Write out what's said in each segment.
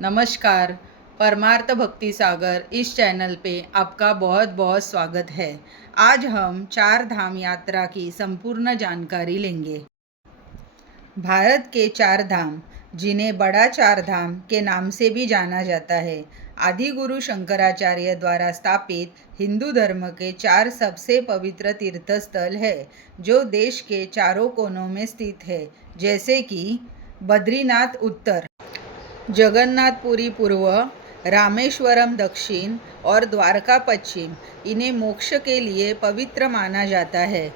नमस्कार। परमार्थ भक्ति सागर इस चैनल पे आपका बहुत बहुत स्वागत है। आज हम चार धाम यात्रा की संपूर्ण जानकारी लेंगे। भारत के चार धाम, जिन्हें बड़ा चार धाम के नाम से भी जाना जाता है, आदि गुरु शंकराचार्य द्वारा स्थापित हिंदू धर्म के चार सबसे पवित्र तीर्थस्थल है, जो देश के चारों कोनों में स्थित है, जैसे कि बद्रीनाथ उत्तर, जगन्नाथपुरी पूर्व, रामेश्वरम दक्षिण और द्वारका पश्चिम। इन्हें मोक्ष के लिए पवित्र माना जाता है।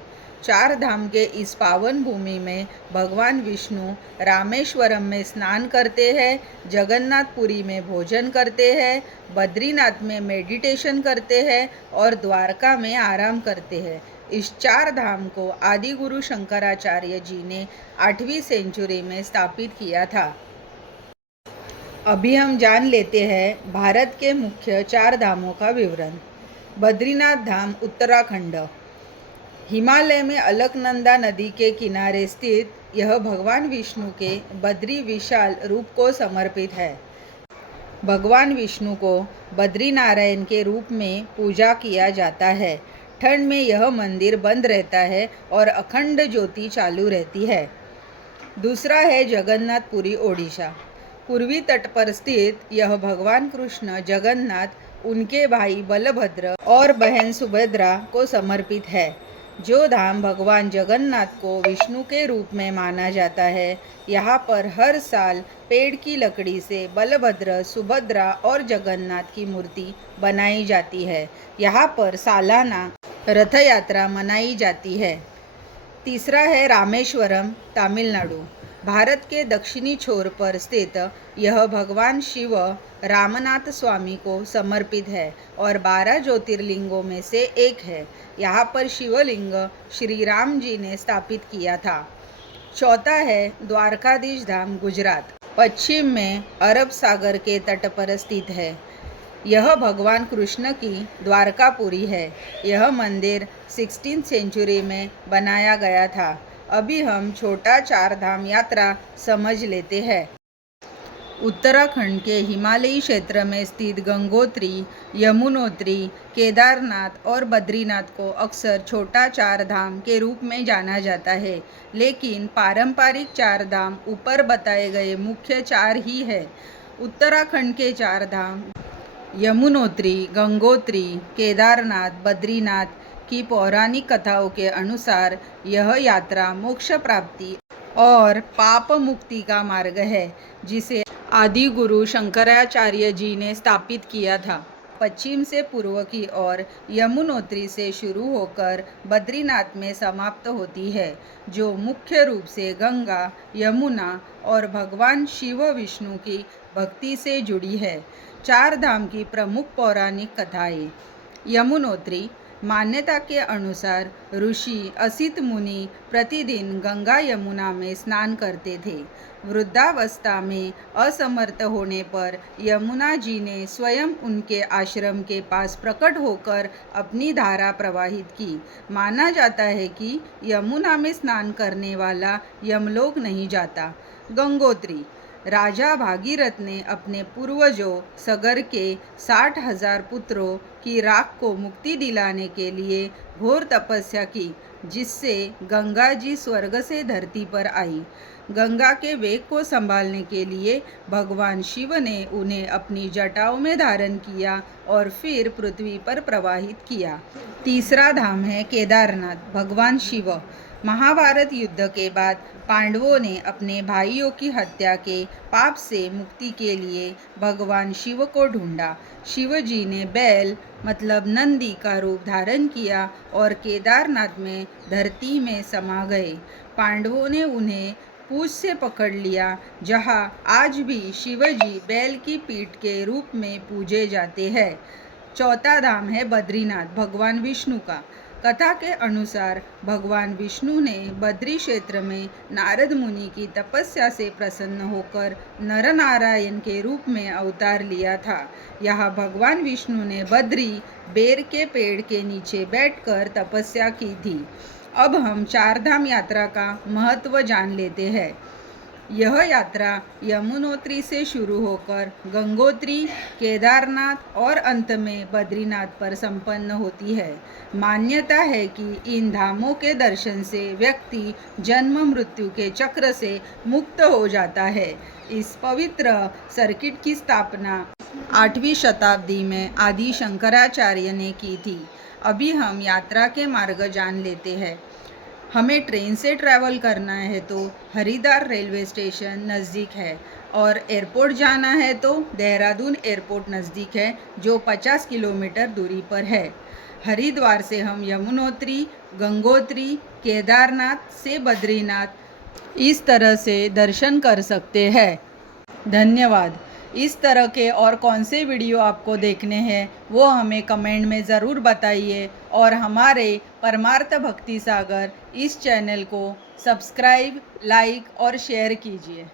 चार धाम के इस पावन भूमि में भगवान विष्णु रामेश्वरम में स्नान करते हैं, जगन्नाथपुरी में भोजन करते हैं, बद्रीनाथ में मेडिटेशन करते हैं और द्वारका में आराम करते हैं। इस चार धाम को आदि गुरु शंकराचार्य जी ने 8वीं सेंचुरी में स्थापित किया था। अभी हम जान लेते हैं भारत के मुख्य चार धामों का विवरण। बद्रीनाथ धाम उत्तराखंड। हिमालय में अलकनंदा नदी के किनारे स्थित यह भगवान विष्णु के बद्री विशाल रूप को समर्पित है। भगवान विष्णु को बद्रीनारायण के रूप में पूजा किया जाता है। ठंड में यह मंदिर बंद रहता है और अखंड ज्योति चालू रहती है। दूसरा है जगन्नाथपुरी, ओडिशा। पूर्वी तट पर स्थित यह भगवान कृष्ण जगन्नाथ, उनके भाई बलभद्र और बहन सुभद्रा को समर्पित है। जो धाम भगवान जगन्नाथ को विष्णु के रूप में माना जाता है, यहाँ पर हर साल पेड़ की लकड़ी से बलभद्र, सुभद्रा और जगन्नाथ की मूर्ति बनाई जाती है। यहाँ पर सालाना रथ यात्रा मनाई जाती है। तीसरा है रामेश्वरम, तमिलनाडु। भारत के दक्षिणी छोर पर स्थित यह भगवान शिव रामनाथ स्वामी को समर्पित है और 12 ज्योतिर्लिंगों में से एक है। यहाँ पर शिवलिंग श्री राम जी ने स्थापित किया था। चौथा है द्वारकाधीश धाम, गुजरात। पश्चिम में अरब सागर के तट पर स्थित है। यह भगवान कृष्ण की द्वारकापुरी है। यह मंदिर 16वीं सेंचुरी में बनाया गया था। अभी हम छोटा चार धाम यात्रा समझ लेते हैं। उत्तराखंड के हिमालयी क्षेत्र में स्थित गंगोत्री, यमुनोत्री, केदारनाथ और बद्रीनाथ को अक्सर छोटा चार धाम के रूप में जाना जाता है, लेकिन पारंपरिक चार धाम ऊपर बताए गए मुख्य चार ही है। उत्तराखंड के चार धाम यमुनोत्री, गंगोत्री, केदारनाथ, बद्रीनाथ की पौराणिक कथाओं के अनुसार यह यात्रा मोक्ष प्राप्ति और पाप मुक्ति का मार्ग है, जिसे आदि गुरु शंकराचार्य जी ने स्थापित किया था। पश्चिम से पूर्व की ओर यमुनोत्री से शुरू होकर बद्रीनाथ में समाप्त होती है, जो मुख्य रूप से गंगा, यमुना और भगवान शिव विष्णु की भक्ति से जुड़ी है। चार धाम की प्रमुख पौराणिक कथाएं। यमुनोत्री। मान्यता के अनुसार ऋषि असित मुनि प्रतिदिन गंगा यमुना में स्नान करते थे। वृद्धावस्था में असमर्थ होने पर यमुना जी ने स्वयं उनके आश्रम के पास प्रकट होकर अपनी धारा प्रवाहित की। माना जाता है कि यमुना में स्नान करने वाला यमलोक नहीं जाता। गंगोत्री। राजा भागीरथ ने अपने पूर्वजों सगर के 60,000 पुत्रों की राख को मुक्ति दिलाने के लिए घोर तपस्या की, जिससे गंगा जी स्वर्ग से धरती पर आई। गंगा के वेग को संभालने के लिए भगवान शिव ने उन्हें अपनी जटाओं में धारण किया और फिर पृथ्वी पर प्रवाहित किया। तीसरा धाम है केदारनाथ, भगवान शिव। महाभारत युद्ध के बाद पांडवों ने अपने भाइयों की हत्या के पाप से मुक्ति के लिए भगवान शिव को ढूंढा। शिव जी ने बैल मतलब नंदी का रूप धारण किया और केदारनाथ में धरती में समा गए। पांडवों ने उन्हें पूंछ से पकड़ लिया, जहाँ आज भी शिव जी बैल की पीठ के रूप में पूजे जाते हैं। चौथा धाम है बद्रीनाथ, भगवान विष्णु का। कथा के अनुसार भगवान विष्णु ने बद्री क्षेत्र में नारद मुनि की तपस्या से प्रसन्न होकर नरनारायण के रूप में अवतार लिया था। यहाँ भगवान विष्णु ने बद्री बेर के पेड़ के नीचे बैठकर तपस्या की थी। अब हम चार धाम यात्रा का महत्व जान लेते हैं। यह यात्रा यमुनोत्री से शुरू होकर गंगोत्री, केदारनाथ और अंत में बद्रीनाथ पर संपन्न होती है। मान्यता है कि इन धामों के दर्शन से व्यक्ति जन्म मृत्यु के चक्र से मुक्त हो जाता है। इस पवित्र सर्किट की स्थापना 8वीं शताब्दी में आदि शंकराचार्य ने की थी। अभी हम यात्रा के मार्ग जान लेते हैं। हमें ट्रेन से ट्रैवल करना है तो हरिद्वार रेलवे स्टेशन नज़दीक है और एयरपोर्ट जाना है तो देहरादून एयरपोर्ट नज़दीक है, जो 50 किलोमीटर दूरी पर है। हरिद्वार से हम यमुनोत्री, गंगोत्री, केदारनाथ से बद्रीनाथ इस तरह से दर्शन कर सकते हैं। धन्यवाद। इस तरह के और कौन से वीडियो आपको देखने हैं वो हमें कमेंट में ज़रूर बताइए और हमारे परमार्थ भक्ति सागर इस चैनल को सब्सक्राइब, लाइक और शेयर कीजिए।